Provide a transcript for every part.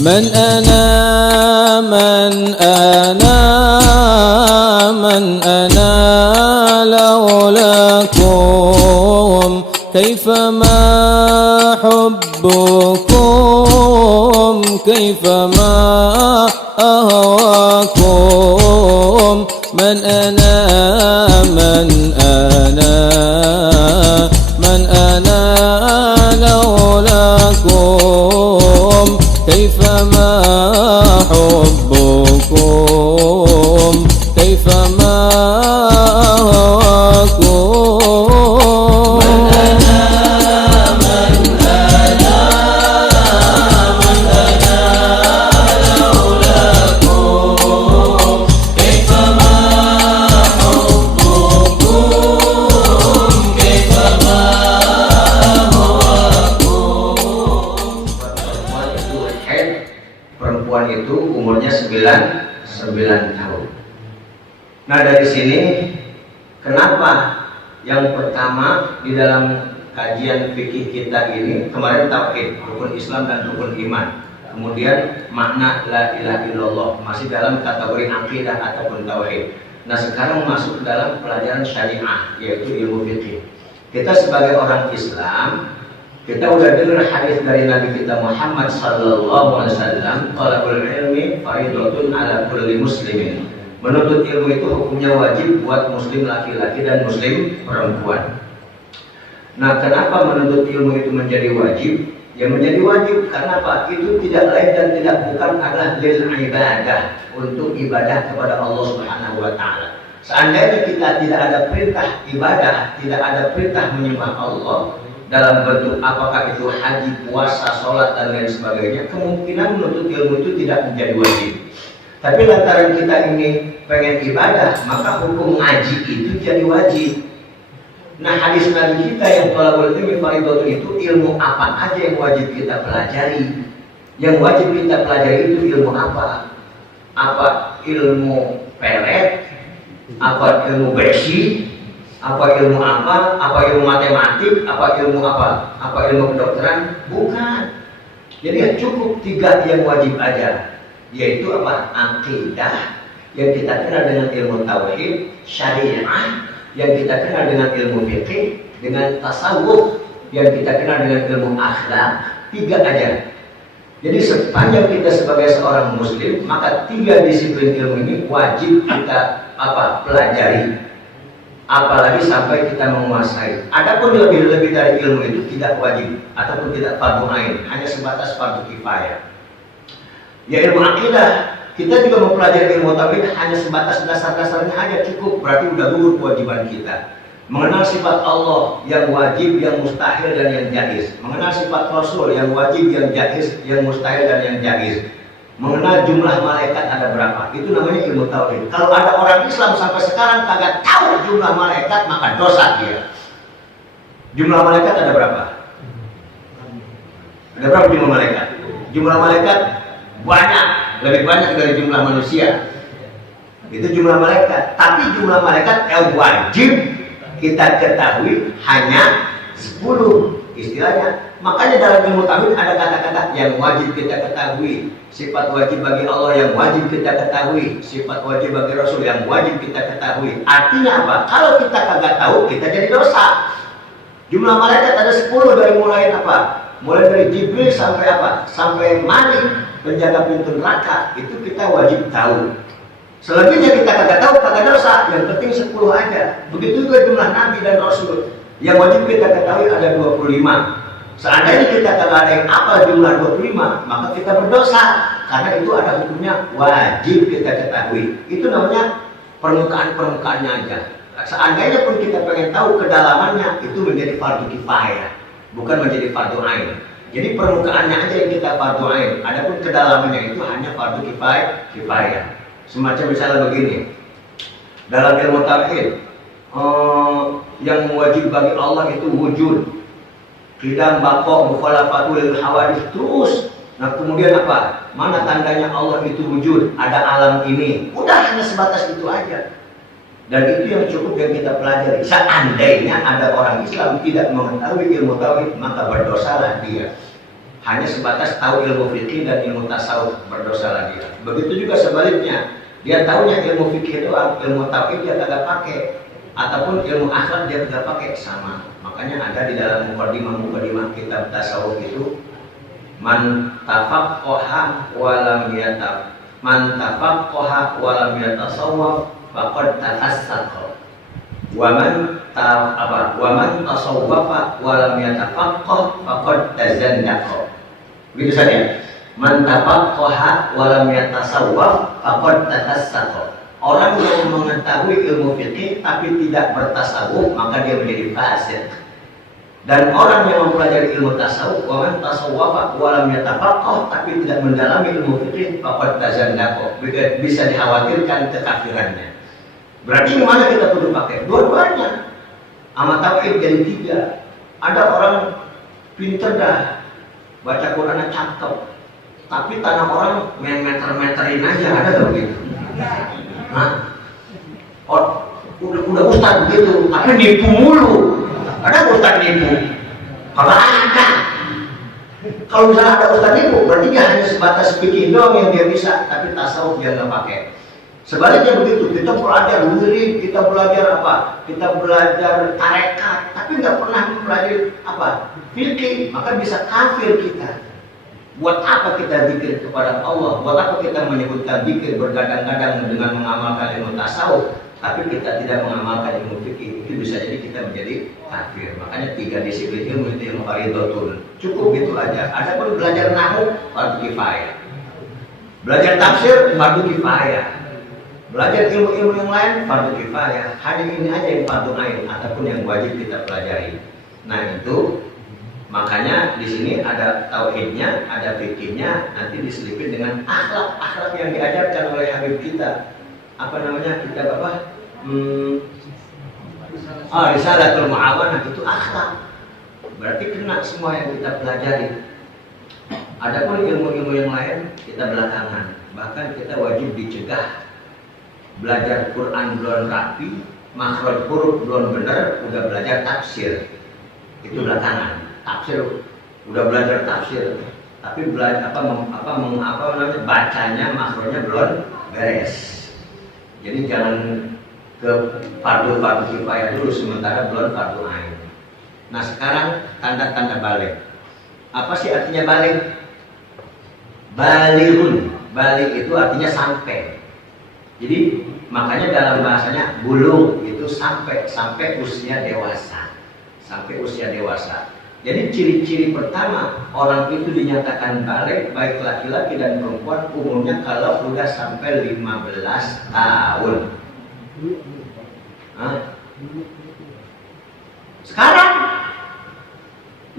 من أنا من أنا من أنا لولاكم كيفما حبكم كيفما أهواكم من أنا من أنا من أنا لولاكم كيفما حبكم كيفما أهواكم من أنا من أنا من أنا لولاكم كيفما حبكم كيفما Perempuan itu umurnya 9 tahun. Nah, dari sini kenapa yang pertama di dalam kajian fikih kita ini kemarin tauhid, rukun Islam dan rukun iman. Kemudian makna la ilaha illallah masih dalam kategori akidah ataupun tauhid. Nah, sekarang masuk dalam pelajaran syariah yaitu ilmu fikih. Kita sebagai orang Islam, kita udah dengar hadis dari Nabi kita Muhammad sallallahu alaihi wasallam, talabul ilmi fardhatun ala kulli muslimin. Menuntut ilmu itu hukumnya wajib buat muslim laki-laki dan muslim perempuan. Nah, kenapa menuntut ilmu itu menjadi wajib? Ya menjadi wajib karena apa? Itu tidak lain dan tidak bukan adalah lil ibadah, untuk ibadah kepada Allah Subhanahu wa taala. Seandainya kita tidak ada perintah ibadah, tidak ada perintah menyembah Allah dalam bentuk apakah itu haji, puasa, sholat dan lain sebagainya, kemungkinan menuntut ilmu itu tidak menjadi wajib. Tapi lantaran kita ini pengen ibadah, maka hukum ngaji itu jadi wajib. Nah, hadis Nabi kita yang talabul ilmi fardhatun itu ilmu apa aja yang wajib kita pelajari. Yang wajib kita pelajari itu ilmu apa? Apa ilmu pelet? Apa ilmu besi? Apa ilmu apa ilmu matematik, apa ilmu ilmu kedokteran? Bukan. Jadi cukup 3 yang wajib aja, yaitu apa? Akidah yang kita kenal dengan ilmu tauhid, syariah yang kita kenal dengan ilmu fikih, dengan tasawuf yang kita kenal dengan ilmu akhlak. 3 aja. Jadi sepanjang kita sebagai seorang muslim, maka 3 disiplin ilmu ini wajib kita pelajari. Apalagi sampai kita menguasai. Adapun lebih dari ilmu itu tidak wajib ataupun tidak fardu ain, hanya sebatas fardu kifayah. Ya ilmu akidah, kita juga mempelajari ilmu tauhid hanya sebatas dasar-dasarnya aja cukup, berarti udah gugur kewajiban kita. Mengenal sifat Allah yang wajib, yang mustahil dan yang jaiz. Mengenal sifat Rasul yang wajib, yang jaiz, yang mustahil dan yang jaiz. Mengenal jumlah malaikat ada berapa, itu namanya ilmu tauhid. Kalau ada orang Islam sampai sekarang kagak tahu jumlah malaikat, maka dosa dia. Jumlah malaikat ada berapa? Ada berapa jumlah malaikat? Jumlah malaikat banyak, lebih banyak dari jumlah manusia. Itu jumlah malaikat. Tapi jumlah malaikat yang wajib kita ketahui hanya 10 istilahnya. Makanya dalam ilmu tauhid ada kata-kata yang wajib kita ketahui, sifat wajib bagi Allah yang wajib kita ketahui, sifat wajib bagi Rasul yang wajib kita ketahui. Artinya apa? Kalau kita kagak tahu, kita jadi dosa. Jumlah malaikat ada 10 dari mulai apa? Mulai dari Jibril sampai apa? Sampai Malik, penjaga pintu neraka, itu kita wajib tahu. Selebihnya kita kagak tahu, kagak dosa. Yang penting 10 aja. Begitu juga jumlah Nabi dan Rasul. Yang wajib kita ketahui ada 25. Seandainya kita kagak ada yang apa jumlah 25, maka kita berdosa. Karena itu ada hukumnya wajib kita ketahui. Itu namanya permukaan-permukaannya aja. Seandainya pun kita pengen tahu kedalamannya, itu menjadi fardu kifayah, bukan menjadi fardu ain. Jadi permukaannya aja yang kita fardu ain. Adapun kedalamannya itu hanya fardu kifayah. Semacam misalnya begini. Dalam ilmu tauhid, yang wajib bagi Allah itu wujud, qidam, baqa, mukhalafatul hawadits, terus. Nah kemudian apa? Mana tandanya Allah itu wujud? Ada alam ini. Udah hanya sebatas itu aja. Dan itu yang cukup yang kita pelajari. Seandainya ada orang Islam tidak mengetahui ilmu tauhid, maka berdosalah dia. hanya sebatas tahu ilmu fikih dan ilmu tasawuf, berdosalah dia. Begitu juga sebaliknya, dia tahunya ilmu fikih doang, ilmu tauhid dia kagak pakai, ataupun ilmu akhlak dia kagak pakai, sama. Makanya ada di dalam mukadimah kitab tasawuf itu, man tafaqqaha wa lam yatasawwaf faqad tafassaqa. Wa man tasawwafa wa lam yatafaqqah faqad tazandaqa. Begitu saja. Man tafaqqaha wa lam yatasawwaf faqad tafassaqa. Orang yang mengetahui ilmu fikih tapi tidak bertasawuf, maka dia menjadi fasik. Dan orang yang mempelajari ilmu tasawuf, wa man tasawwafa wa lam yatafaqqah, tapi tidak mendalami ilmu fikih, faqad tazandaqa. Bisa dikhawatirkan kekafirannya. Berarti gimana kita perlu pakai? Dua-duanya. Sama tauhid jadi 3. Ada orang pinter dah, baca Qurannya cakep, tapi tanah orang meter-meterin aja, ada gak begitu? Hah? Oh, udah ustaz begitu, tapi nipu mulu. Ada ustaz nipu? Kalau ada. Kalau misalnya ada ustaz nipu, berarti dia hanya sebatas fikih doang yang dia bisa, tapi tasawuf dia nggak pakai. Sebaliknya begitu, kita belajar wirid, kita belajar apa? Kita belajar tarekat, tapi nggak pernah mempelajari apa? Fikih, maka bisa kafir kita. Buat apa kita zikir kepada Allah? Buat apa kita menyebutkan zikir bergadang-gadang dengan mengamalkan ilmu tasawuf, tapi kita tidak mengamalkan ilmu fikih? Itu bisa jadi kita menjadi kafir. Makanya 3 disiplin ilmu itu yang fardhotun. Cukup gitu aja. Ada pun belajar nahwu fardu kifayah. Belajar tafsir fardu kifayah. Belajar ilmu-ilmu yang lain fardu kifayah. Hanya ini aja yang fardu ain ataupun yang wajib kita pelajari. Nah itu makanya di sini ada tauhidnya, ada fikihnya, nanti diselipin dengan akhlak yang diajarkan oleh Habib kita. Apa namanya? Kita apa? Risalatul Mu'awanah itu akhlak. Berarti kena semua yang kita pelajari. Adapun ilmu-ilmu yang lain kita belakangan. Bahkan kita wajib dicegah. Belajar Quran belum rapi, makhraj huruf belum benar, udah belajar tafsir. Itu belakangan. Tafsir udah belajar tafsir, tapi belajar namanya bacanya makhrajnya belum beres. Jadi jangan ke fardu kifayah dulu sementara belum fardu ain. Nah sekarang tanda-tanda balik. Apa sih artinya balik? Balighun. Balik itu artinya sampai. Jadi makanya dalam bahasanya bulugh itu sampai usia dewasa. Sampai usia dewasa. Jadi ciri-ciri pertama orang itu dinyatakan balik baik laki-laki dan perempuan umumnya kalau sudah sampai 15 tahun. Hah? Sekarang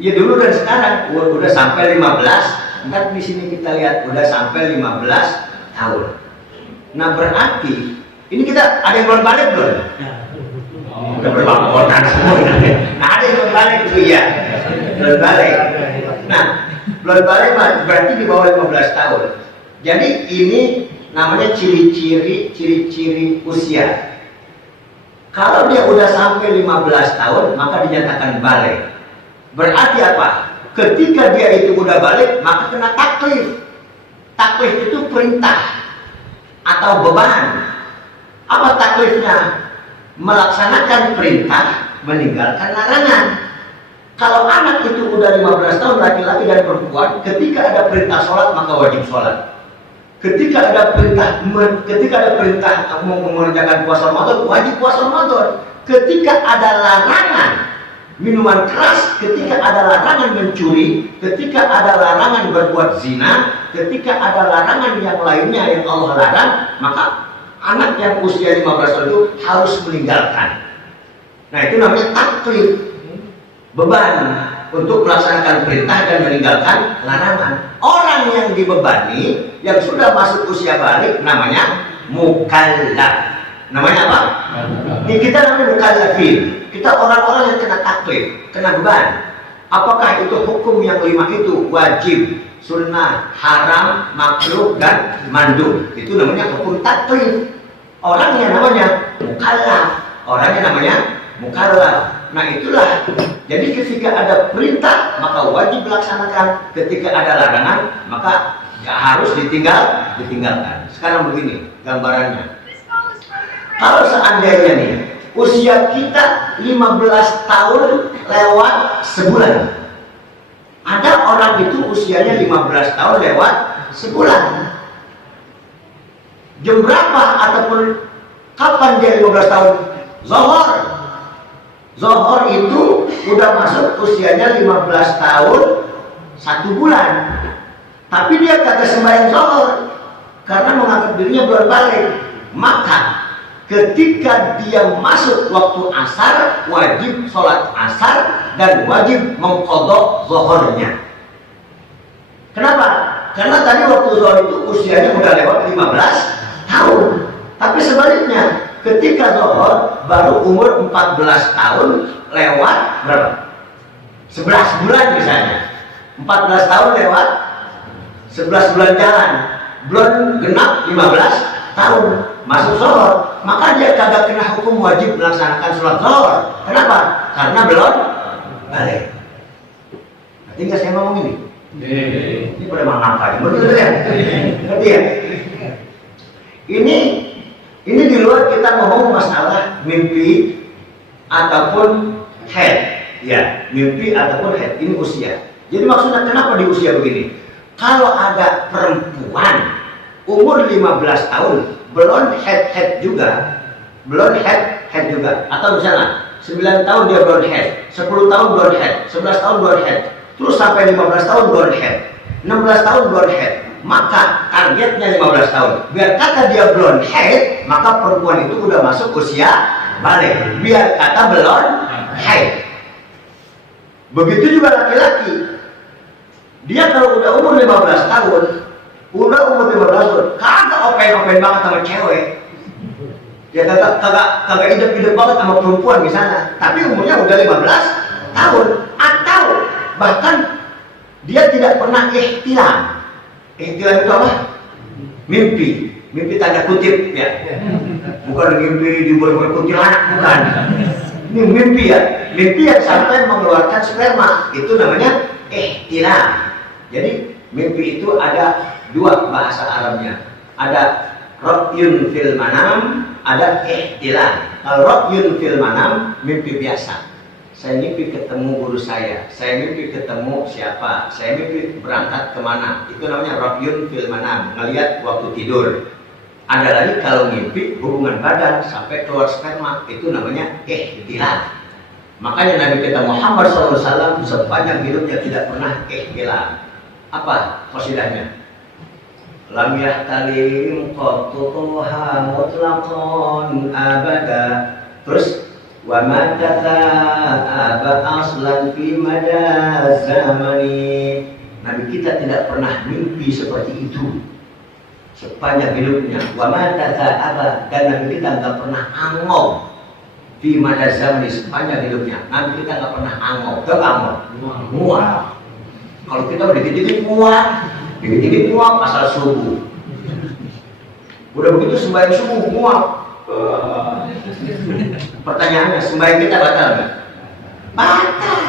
ya dulu dan sekarang udah sampai 15. Ntar di sini kita lihat udah sampai 15 tahun. Nah berarti ini kita ada yang belum balik belum? Udah berlaporan semua. Nah ada yang belum balik tuh ya. Belum balik. Nah belum balik berarti di bawah 15 tahun. Jadi ini namanya ciri-ciri usia. Kalau dia udah sampai 15 tahun maka dinyatakan balik. Berarti apa? Ketika dia itu udah balik maka kena taklif. Taklif itu perintah atau beban. Apa taklifnya? Melaksanakan perintah, meninggalkan larangan. Kalau anak itu udah 15 tahun laki-laki dan perempuan, ketika ada perintah sholat maka wajib sholat. Ketika ada perintah mengerjakan puasa Ramadan, wajib puasa Ramadan. Ketika ada larangan minuman keras, ketika ada larangan mencuri, ketika ada larangan berbuat zina, ketika ada larangan yang lainnya yang Allah larang, maka anak yang usia 15 tahun itu harus meninggalkan. Nah itu namanya taklif, beban untuk melaksanakan perintah dan meninggalkan larangan. Orang yang dibebani, yang sudah masuk usia balik, namanya mukallaf. Namanya apa? Ini kita namanya mukallafin. Kita orang-orang yang kena taklif, kena beban. Apakah itu hukum yang 5 itu? Wajib, sunnah, haram, makruh, dan mandub. Itu namanya hukum taklif. Orangnya namanya mukallaf. Orangnya namanya mukallaf. Nah itulah Jadi ketika ada perintah maka wajib dilaksanakan, ketika ada larangan maka nggak harus ditinggalkan. Sekarang begini gambarannya. Kalau seandainya nih usia kita 15 tahun lewat sebulan, ada orang itu usianya 15 tahun lewat sebulan. Jam berapa ataupun kapan dia 15 tahun? Zohor. Zohor itu udah masuk usianya 15 tahun 1 bulan. Tapi dia kagak sembahyang zohor karena menganggap dirinya belum balik. Maka ketika dia masuk waktu asar, wajib sholat asar dan wajib mengqadha zohornya. Kenapa? Karena tadi waktu zohor itu usianya udah lewat 15 tahun. Tapi sebaliknya, ketika zohor baru umur 14 tahun lewat berapa? 11 bulan misalnya. 14 tahun lewat 11 bulan jalan. Belum genap 15 tahun masuk zohor, maka dia kagak kena hukum wajib melaksanakan sholat zohor. Kenapa? Karena belum balik. Ngerti nggak saya ngomong ini? Ini pada mengapa? Betul ya? Ngerti ya? Ini di luar kita ngomong masalah mimpi ataupun head, ya mimpi ataupun head. Ini usia. Jadi maksudnya kenapa di usia begini? Kalau ada perempuan umur 15 tahun belum head juga, atau misalnya 9 tahun dia belum head, 10 tahun belum head, 11 tahun belum head, terus sampai 15 tahun belum head, 16 tahun belum head, maka targetnya 15 tahun. Biar kata dia belum head, maka perempuan itu udah masuk usia balik. Biar kata belum head. Begitu juga laki-laki. Dia kalau udah umur 15 tahun, kagak open banget sama cewek. Ya kagak hidup banget sama perempuan misalnya. Tapi umurnya udah 15 tahun. Atau bahkan dia tidak pernah ihtilam. Ihtilam itu apa? Mimpi tanda kutip ya. Bukan mimpi di kuntilanak, bukan. Ini mimpi ya. Mimpi yang sampai mengeluarkan sperma. Itu namanya ihtilam. Jadi mimpi itu ada dua bahasa Arabnya. Ada ra'yun fil manam, ada ihtilam. Kalau ra'yun fil manam, mimpi biasa. Saya mimpi ketemu guru saya mimpi ketemu siapa, saya mimpi berangkat kemana. Itu namanya ra'yun fil manam, ngelihat waktu tidur. Ada lagi kalau mimpi hubungan badan sampai keluar sperma, itu namanya ihtilam. Makanya Nabi kita Muhammad SAW sepanjang hidupnya tidak pernah ihtilam. Apa qasidahnya? Lam yahtalim qattuha mutlaqan abada. Terus wa ma tata'aba aslan fi mada zamani. Nabi kita tidak pernah mimpi seperti itu sepanjang hidupnya. Wa ma tata'aba, dan Nabi kita enggak pernah angop fi mada zamani sepanjang hidupnya. Nabi kita enggak pernah angop. Mual. Kalau kita udah dikit-dikit muak asal subuh. Udah begitu sembahyang subuh muak. Pertanyaannya, sembahyang kita batal nggak? Batal.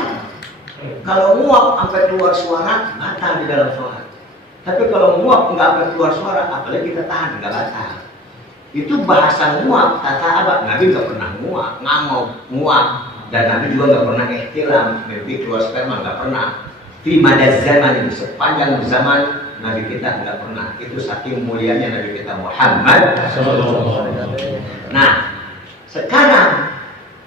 Kalau muak sampai keluar suara, batal di dalam sholat. Tapi kalau muak nggak sampai keluar suara, apalagi kita tahan, nggak batal. Itu bahasa muak, kata abad. Nabi nggak pernah muak, muak. Dan Nabi juga nggak pernah ihtilam, mimpi keluar sperma, nggak pernah. Fi madaz zaman, sepanjang zaman Nabi kita nggak pernah. Itu saking mulianya Nabi kita Muhammad. Nah, sekarang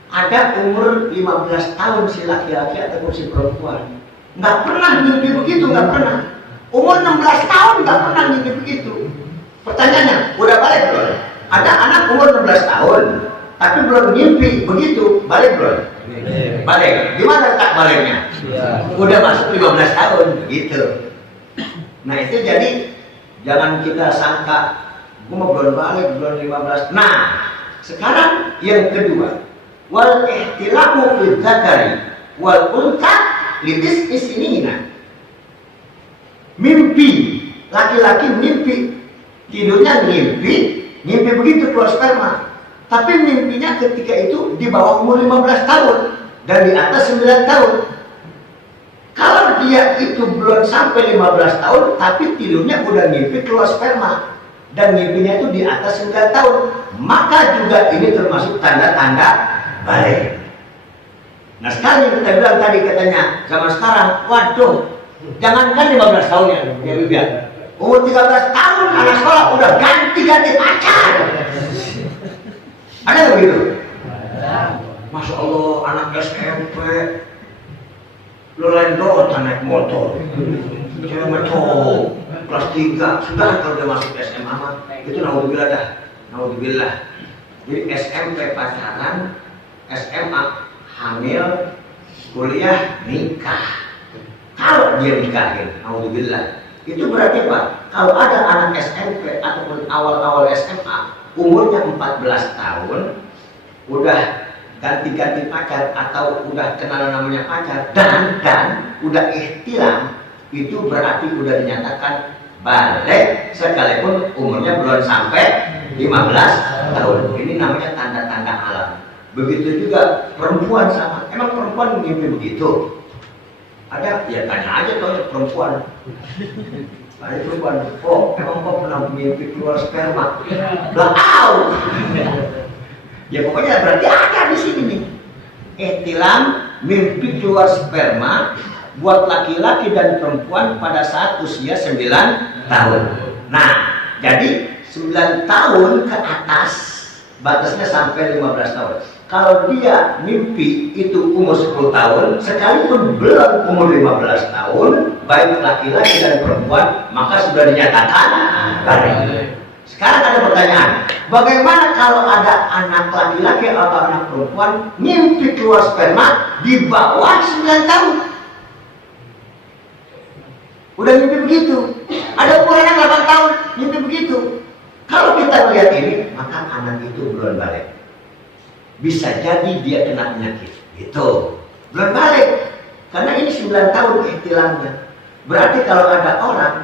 ada umur 15 tahun si laki-laki ataupun si perempuan nggak pernah mimpi begitu, nggak pernah. Umur 16 tahun nggak pernah mimpi begitu. Pertanyaannya, udah balik belum? Ada anak umur 16 tahun tapi belum mimpi begitu, balik belum? Balik. Gimana tak baliknya? Udah masuk 15 tahun begitu. Nah itu jadi jangan kita sangka gue mau belum balik, belum 15. Nah sekarang yang kedua, wal ihtilamu fil dzakari wal unta lidis isinina. Mimpi, laki-laki mimpi, tidurnya mimpi begitu keluar sperma. Tapi mimpinya ketika itu di bawah umur 15 tahun. dan di atas 9 tahun. Kalau dia itu belum sampai 15 tahun, tapi tidurnya udah ngimpi keluar sperma, dan ngimpinya itu di atas 9 tahun, maka juga ini termasuk tanda-tanda balik. Nah sekarang yang kita bilang tadi katanya, zaman sekarang, waduh, jangankan 15 tahun ya Bibi, umur 13 tahun anak sekolah udah ganti-ganti pacar. Ada nggak begitu? Masya Allah, anak SMP lo lain doang naik motor, cewek metro kelas 3 sudah. Kalau udah masuk SMA mah itu naudzubillah dah, naudzubillah. Jadi SMP pacaran, SMA hamil, kuliah nikah. Kalau dia nikahin, naudzubillah, itu berarti apa? Kalau ada anak SMP ataupun awal-awal SMA umurnya 14 tahun udah ganti-ganti pacar atau udah kenal namanya pacar dan udah ihtilam, itu berarti udah dinyatakan balik sekalipun umurnya belum sampai 15 tahun. Ini namanya tanda-tanda alam. Begitu juga perempuan sama. Emang perempuan mimpi begitu? Ada? Ya tanya aja tuh perempuan. Ada perempuan. Oh, emang kok pernah mimpi keluar sperma? Lah, ya pokoknya berarti ada di sini nih. Ihtilam, mimpi keluar sperma buat laki-laki dan perempuan pada saat usia 9 tahun. Nah, jadi 9 tahun ke atas batasnya sampai 15 tahun. Kalau dia mimpi itu umur 10 tahun, sekalipun belum umur 15 tahun, baik laki-laki dan perempuan, maka sudah dinyatakan balik. Sekarang ada pertanyaan, bagaimana kalau ada anak laki-laki atau anak perempuan mimpi keluar sperma di bawah 9 tahun? Udah mimpi begitu. Ada ukurannya 8 tahun, mimpi begitu. Kalau kita melihat ini, maka anak itu belum balik. Bisa jadi dia kena penyakit. Itu belum balik. Karena ini 9 tahun ihtilamnya. Berarti kalau ada orang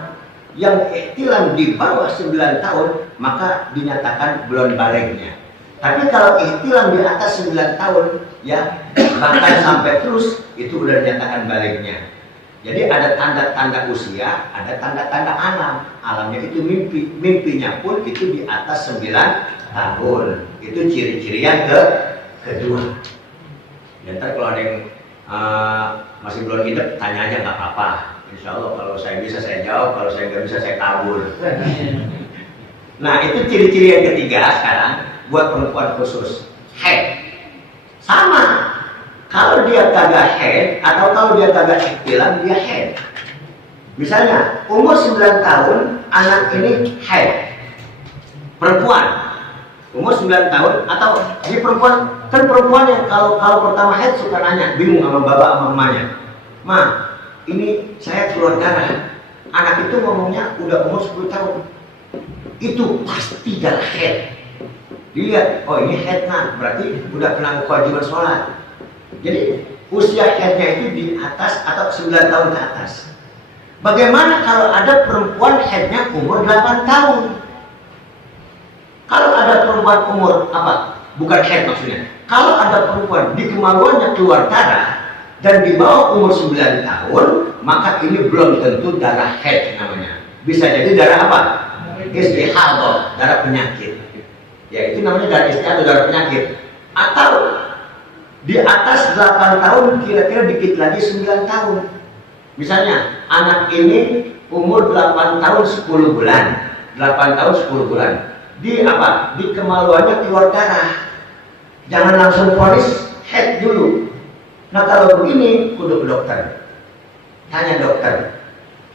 yang ihtilam di bawah 9 tahun, maka dinyatakan belum baliknya. Tapi kalau ihtilam di atas 9 tahun, ya bahkan sampai terus, itu udah dinyatakan baliknya. Jadi ada tanda-tanda usia, ada tanda-tanda alam. Alamnya itu mimpi, mimpinya pun itu di atas 9 tahun. Itu ciri-ciri yang kedua. Ya, ntar kalau ada yang masih belum hidup, tanya aja nggak apa-apa. Insya Allah kalau saya bisa saya jawab, kalau saya nggak bisa saya kabur. Nah itu ciri-ciri yang ketiga sekarang buat perempuan khusus, haid. Sama, kalau dia kagak haid atau kalau dia kagak ihtilam, dia haid. Misalnya umur 9 tahun anak ini haid, perempuan umur 9 tahun atau di perempuan, kan perempuan yang kalau pertama haid suka nanya, bingung sama bapak sama emaknya, "Ma, ini saya keluar darah." Anak itu ngomongnya udah umur 10 tahun. Itu pasti darah haid. Dilihat, oh ini haid nah, berarti udah kena kewajiban sholat. Jadi usia haidnya itu di atas atau 9 tahun ke atas. Bagaimana kalau ada perempuan haidnya umur 8 tahun? Kalau ada perempuan umur apa? Bukan haid maksudnya. Kalau ada perempuan di kemaluannya keluar darah dan di bawah umur 9 tahun, maka ini belum tentu darah haid namanya. Bisa jadi darah apa? Istihadah, darah penyakit. Ya itu namanya darah istihadah, darah penyakit. Atau di atas 8 tahun, kira-kira dikit lagi 9 tahun. Misalnya anak ini umur 8 tahun 10 bulan. 8 tahun 10 bulan. Di apa? Di kemaluannya keluar darah. Jangan langsung vonis haid dulu. Nah kalau begini, kudu ke dokter. Tanya dokter,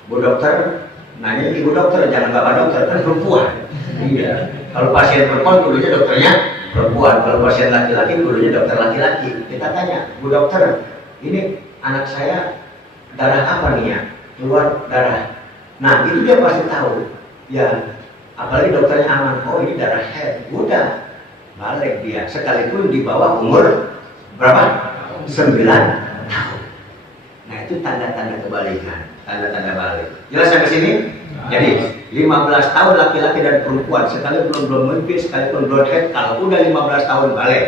Bu dokter, nanya ibu dokter, jangan bapak dokter, kan perempuan. Iya. Kalau pasien perempuan, kudunya dokternya perempuan. Kalau pasien laki-laki, kudunya dokter laki-laki. Kita tanya, Bu dokter, ini anak saya darah apa nih ya? Keluar darah. Nah itu dia pasti tahu. Ya, apalagi dokternya aman. Oh ini darah haid. Udah balik dia. Sekalipun di bawah umur berapa? 9 tahun. Nah itu tanda-tanda kebalikan, tanda-tanda balik. Jelas sampai sini? Jadi 15 tahun laki-laki dan perempuan sekalipun belum mimpi, sekalipun belum haid, kalau udah 15 tahun balik.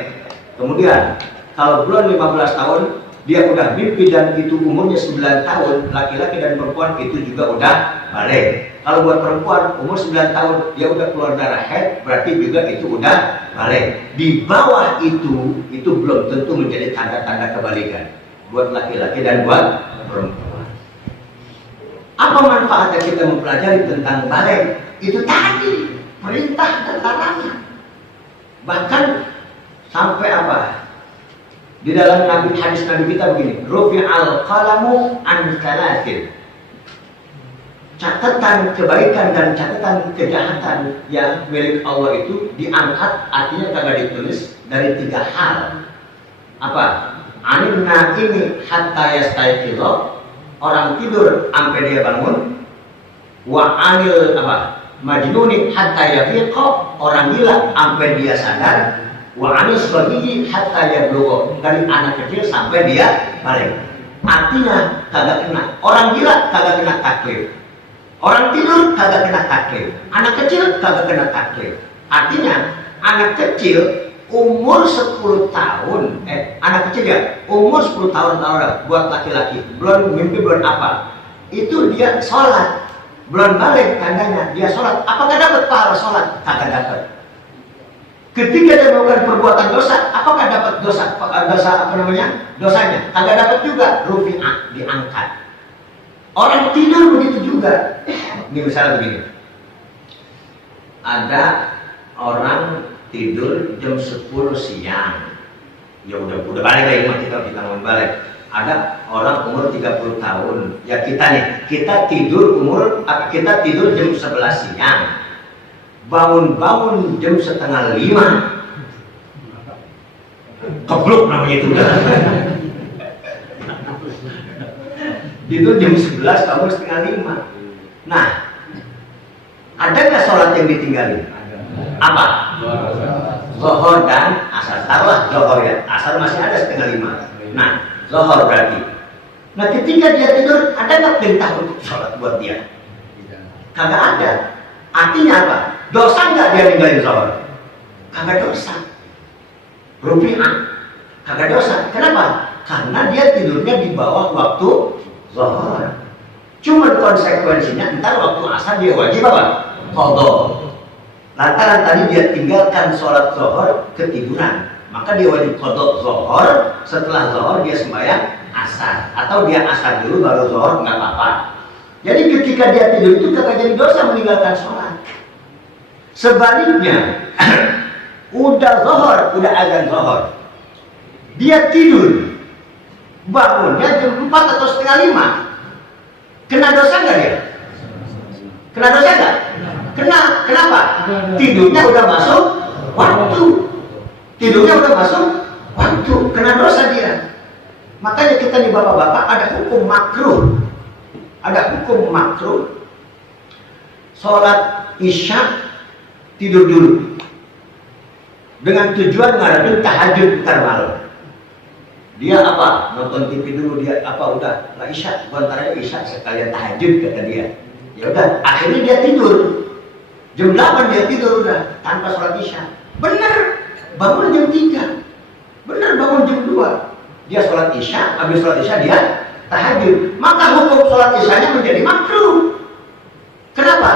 Kemudian Kalau belum 15 tahun dia udah mimpi dan itu umurnya 9 tahun, laki-laki dan perempuan itu juga udah balik. Kalau buat perempuan umur 9 tahun dia udah keluar darah haid, berarti juga itu udah balik. Di bawah itu belum tentu menjadi tanda-tanda kebalikan buat laki-laki dan buat perempuan. Apa manfaatnya kita mempelajari tentang balik? Itu tadi perintah dan larangan. Bahkan sampai apa? Di dalam hadis Nabi kita begini, rufi'al qalamu an salatin. Catatan kebaikan dan catatan kejahatan yang milik Allah itu diangkat, artinya kagak ditulis dari 3 hal. Apa? Anin naimi hatta yastayqidha, orang tidur sampai dia bangun. Wa anil apa? Majnuni hatta yafiqa, orang gila sampai dia sadar. Wa anil sabiyi hatta yablugha, dari anak kecil sampai dia balik. Artinya kagak kena. Orang gila kagak kena taklif. Orang tidur kagak kena taklif. Anak kecil kagak kena taklif. Artinya anak kecil umur 10 tahun, anak kecil ya, umur 10 tahun buat laki-laki, belum mimpi belum apa, itu dia sholat, belum balik tandanya dia sholat. Apakah dapat pahala sholat? Kagak dapat. Ketika dia melakukan perbuatan dosa, apakah dapat dosa apa namanya? Dosanya? Kagak dapat juga. Rufi'ah, diangkat. Orang tidur begitu juga. Ini misalnya begini. Ada orang tidur jam 10 siang. Ya udah balik lagi, kita mau balik. Ada orang umur 30 tahun. Ya kita nih, kita tidur jam 11 siang. Bangun jam 4:30. Keblok namanya itu. Itu jam 11, bangun 4:30. Nah, ada nggak sholat yang ditinggalin? Apa? Zuhur dan asar. Taruhlah zuhur ya. Asar masih ada 4:30. Nah, zuhur berarti. Nah, ketika dia tidur, ada nggak perintah untuk sholat buat dia? Kagak ada. Artinya apa? Dosa nggak dia ninggalin zuhur? Kagak dosa. Rupiah, kagak dosa. Kenapa? Karena dia tidurnya di bawah waktu zuhur. Cuman konsekuensinya ntar waktu asar dia wajib apa? Qadha. Lantaran tadi dia tinggalkan sholat zuhur ketiduran, maka dia wajib qadha zuhur. Setelah zuhur dia sembahyang asar, atau dia asar dulu baru zuhur, nggak apa-apa. Jadi ketika dia tidur itu kagak jadi dosa meninggalkan sholat. Sebaliknya, udah zuhur, udah azan zuhur, dia tidur, bangunnya jam 4 atau 4:30, kena dosa nggak dia? Kena dosa nggak? Kena. Kenapa? Tidurnya udah masuk waktu. Tidurnya udah masuk waktu. Kena dosa dia. Makanya kita nih bapak-bapak ada hukum makruh. Ada hukum makruh. Sholat isya tidur dulu. Dengan tujuan ngadepin tahajud ntar malam. Dia apa? Nonton TV dulu, dia apa udah lah isya, bentar isya sekalian tahajud kata dia. Ya udah, akhirnya dia tidur. Jam 8 dia tidur udah tanpa sholat isya. Bener, bangun jam 3. Bener, bangun jam 2. Dia sholat isya, habis sholat isya dia tahajud. Maka hukum sholat isyanya menjadi makruh. Kenapa?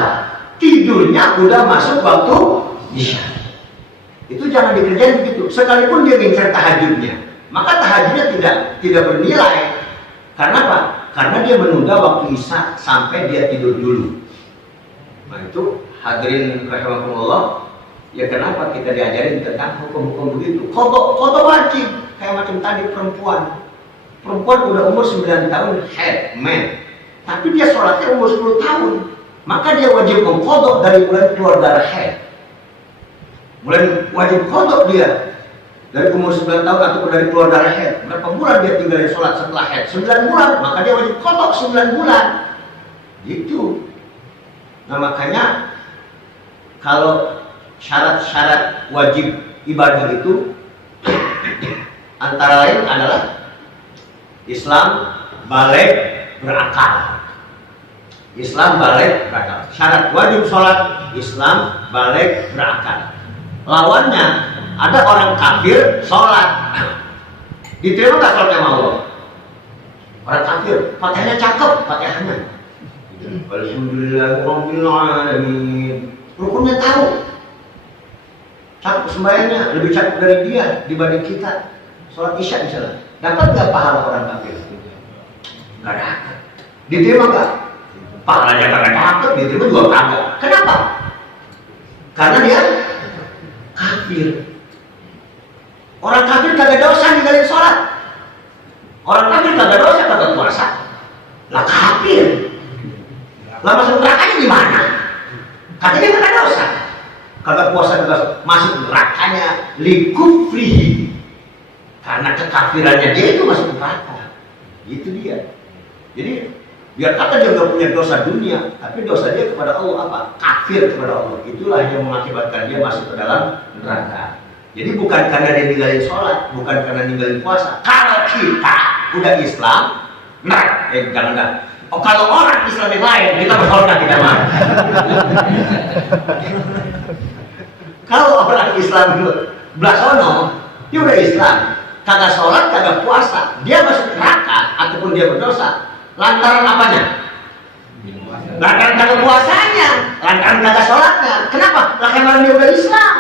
Tidurnya udah masuk waktu isya. Itu jangan dikerjain begitu. Sekalipun dia ngincer tahajudnya, maka tahajudnya tidak bernilai. Karena apa? Karena dia menunda waktu isya sampai dia tidur dulu. Nah itu hadirin rahimakumullah. Ya kenapa kita diajarin tentang hukum-hukum begitu? Qadha wajib. Kayak macam tadi perempuan udah umur 9 tahun head man, tapi dia sholatnya umur 10 tahun, maka dia wajib mengqadha dari mulai keluar darah head. Mulai wajib qadha dia dari umur 9 tahun atau dari keluar darah head. Berapa bulan dia tinggalin sholat setelah head? 9 bulan, maka dia wajib qadha 9 bulan. Gitu. Nah makanya kalau syarat-syarat wajib ibadah itu antara lain adalah Islam balik berakal. Islam balik berakal. Syarat wajib sholat Islam balik berakal. Lawannya ada orang kafir sholat Diterima nggak sholatnya sama Allah? Orang kafir, Fatihahnya cakep, Fatihahnya. Alhamdulillahirobbilalamin. Rukunnya tahu. Cakep sembahyangnya, lebih cakep dari dia dibanding kita. Sholat isya misalnya. Dapat nggak pahala orang kafir? Nggak dapat. Diterima nggak? Pahalanya nggak dapat, diterima juga kagak. Kenapa? Karena dia kafir. Orang kafir kagak dosa ninggalin sholat. Orang kafir kagak dosa kagak puasa. Lah kafir. Lah masuk nerakanya gimana? Katanya kagak dosa. Kagak puasa kagak masuk nerakanya likufrihi. Karena kekafirannya dia itu masuk neraka. Itu dia. Jadi biar kata dia nggak punya dosa dunia, tapi dosa dia kepada Allah apa? Kafir kepada Allah. Itulah yang mengakibatkan dia masuk ke dalam neraka. Jadi bukan karena dia ninggalin sholat, bukan karena ninggalin puasa. Kalau kita udah Islam, jangan dah. Oh, kalau orang Islam yang lain, kita bersorga kita mah. Kalau orang Islam belah sono, dia udah Islam, kagak sholat, kagak puasa, dia masuk neraka ataupun dia berdosa. Lantaran apanya? Lantaran kagak puasanya, lantaran kagak sholatnya. Kenapa? Lah karena dia udah Islam.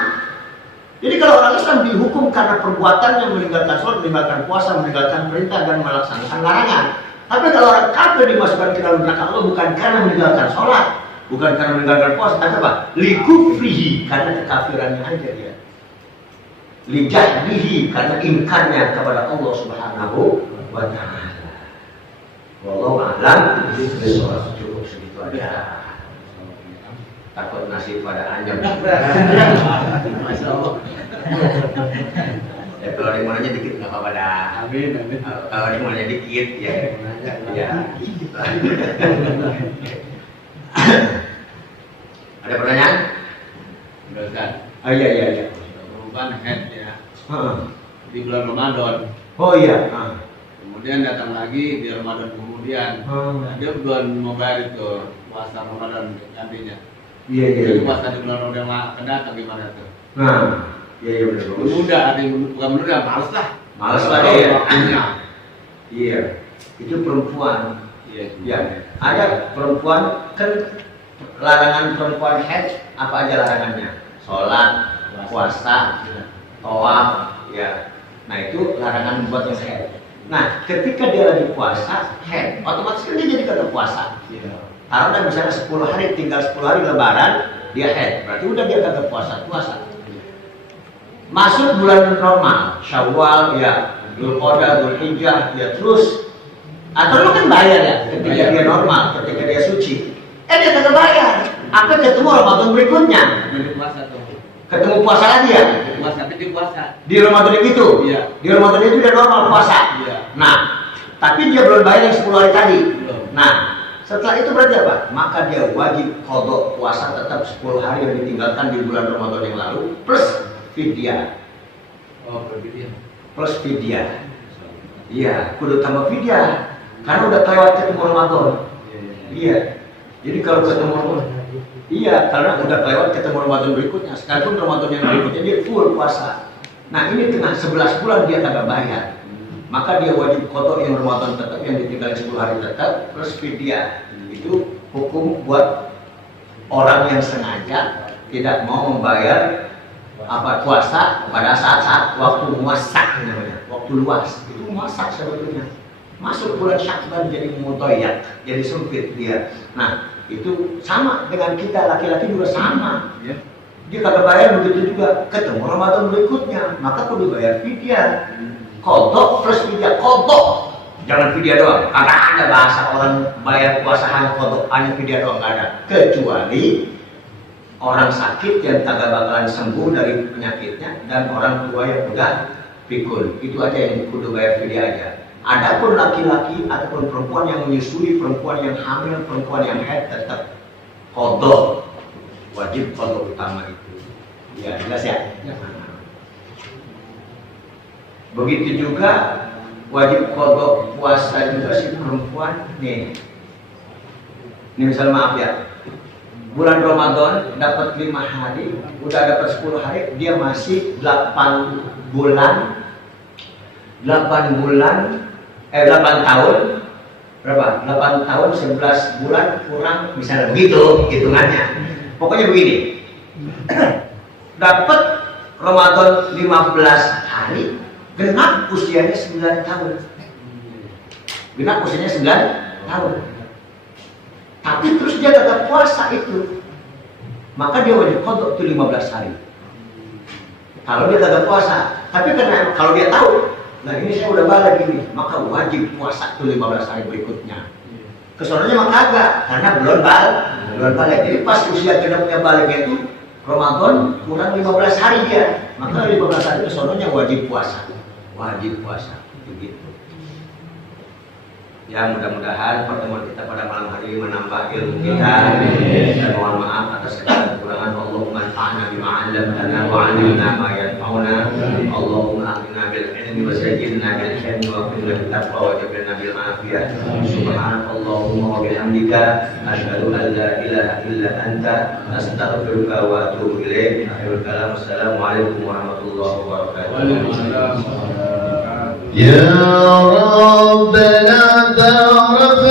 Jadi kalau orang Islam dihukum karena perbuatannya meninggalkan sholat, meninggalkan puasa, meninggalkan perintah dan melaksanakan larangan. Tapi kalau orang kafir dimasukkan ke dalam neraka Allah bukan karena meninggalkan sholat, bukan karena meninggalkan puasa, tapi apa? Likufrihi, karena kekafirannya aja dia. Lijahdihi, karena ingkarnya kepada Allah Subhanahu wa Ta'ala. Wallahu a'lam bishawab. Cukup segitu aja. Takut nasib pada anjam. Masya Allah. Ya kalau ada yang dikit nggak apa-apa dah. Amin. Kalau ada yang dikit ya. Ya. Ada pertanyaan? Ustaz. Oh iya. Perubahan head ya. Di bulan Ramadan. Oh iya. Kemudian datang lagi di Ramadan kemudian. Nah, dia belum mau bayar itu puasa Ramadan gantinya. Iya. Jadi puasa di bulan Ramadan akan datang gimana tuh? Nah, iya benar. Menunda, ada yang bukan menunda, males lah. Males lah dia. Waktunya. Iya. Itu perempuan. Iya. Ya. Ada perempuan kan larangan perempuan haid apa aja larangannya? Sholat, puasa, tawaf, ya. Nah itu larangan buat yang haid. Nah ketika dia lagi puasa haid, otomatis kan dia jadi kagak puasa. Iya. Kalau udah misalnya 10 hari, tinggal 10 hari lebaran, dia haid, berarti udah dia kagak puasa. Masuk bulan normal, Syawal, ya, Dzulqa'dah, Dzulhijjah, ya terus. Atau lu kan bayar ya, ketika dia normal, ketika dia suci. Dia kagak bayar. Apa ketemu Ramadan berikutnya? Jadi puasa tuh. Ketemu puasa lagi ya? Puasa, tapi di puasa. Di Ramadan itu? Iya. Di Ramadan itu udah normal puasa. Iya. Nah, tapi dia belum bayar yang 10 hari tadi. Belum. Nah, setelah itu berarti apa? Maka dia wajib qadha puasa tetap 10 hari yang ditinggalkan di bulan Ramadan yang lalu plus fidyah. Oh, berbeda. Plus fidyah. Iya, kudu tambah fidyah. Karena udah kelewat ketemu Ramadan. Iya. Jadi kalau ketemu Ramadan, iya, karena udah kelewat ketemu Ramadan berikutnya. Sekalipun Ramadan yang berikutnya dia full puasa. Nah, ini tengah 11 bulan dia kagak bayar. Maka dia wajib qadha yang Ramadan tetap, yang ditinggalkan 10 hari tetap plus fidyah. Itu hukum buat orang yang sengaja tidak mau membayar puasa pada saat-saat waktu muasak namanya, waktu luas. Itu muasak sebetulnya. Masuk bulan Syakban jadi mutoyak, jadi sempit dia. Nah, itu sama dengan kita laki-laki juga sama. Ya. Dia kagak bayar begitu juga. Ketemu Ramadan berikutnya, maka kudu bayar fidyah. Qadha plus fidyah, qadha. Jangan fidyah doang. Kagak ada bahasa orang bayar puasa hanya qadha, hanya fidyah doang, nggak ada. Kecuali orang sakit yang kagak bakalan sembuh dari penyakitnya dan orang tua yang udah pikun. Itu aja yang kudu bayar fidyah aja. Adapun laki-laki ataupun perempuan yang menyusui, perempuan yang hamil, perempuan yang haid tetap qadha. Wajib qadha utama itu. Ya, jelas ya? Begitu juga wajib qadha puasa juga si perempuan nih. Ini misal maaf ya. Bulan Ramadan dapat 5 hari, udah dapat 10 hari, dia masih 8 bulan 8 bulan 8 tahun berapa? 8 tahun 11 bulan kurang misalnya begitu hitungannya. Pokoknya begini. Dapat Ramadan 15 hari, genap usianya 9 tahun. Genap usianya 9 tahun. Tapi terus dia tetap puasa itu. Maka dia wajib qadha itu 15 hari. Kalau dia tetap puasa, tapi karena kalau dia tahu, nah ini saya udah balik ini, maka wajib puasa itu 15 hari berikutnya. Kesononya mah kagak, karena belum balik. Jadi pas usia genapnya baliknya itu Ramadan kurang 15 hari dia, maka 15 hari kesononya wajib puasa. Begitu. Ya mudah-mudahan pertemuan kita pada malam hari ini menambah ilmu kita. Dan mohon maaf atas segala kekurangan. Allahumma anfa'na bima 'allamtana wa 'allimna ma yanfa'una. Allahumma aghna bil ilmi wa zayyinna bil hilmi wa qina bil taqwa wa jabirna bil afiyah. Subhanallahumma wa bihamdika asyhadu an la ilaha illa anta astaghfiruka wa atubu ilaik. Akhirul kalam. Assalamualaikum warahmatullahi wabarakatuh. يا ربنا تعرف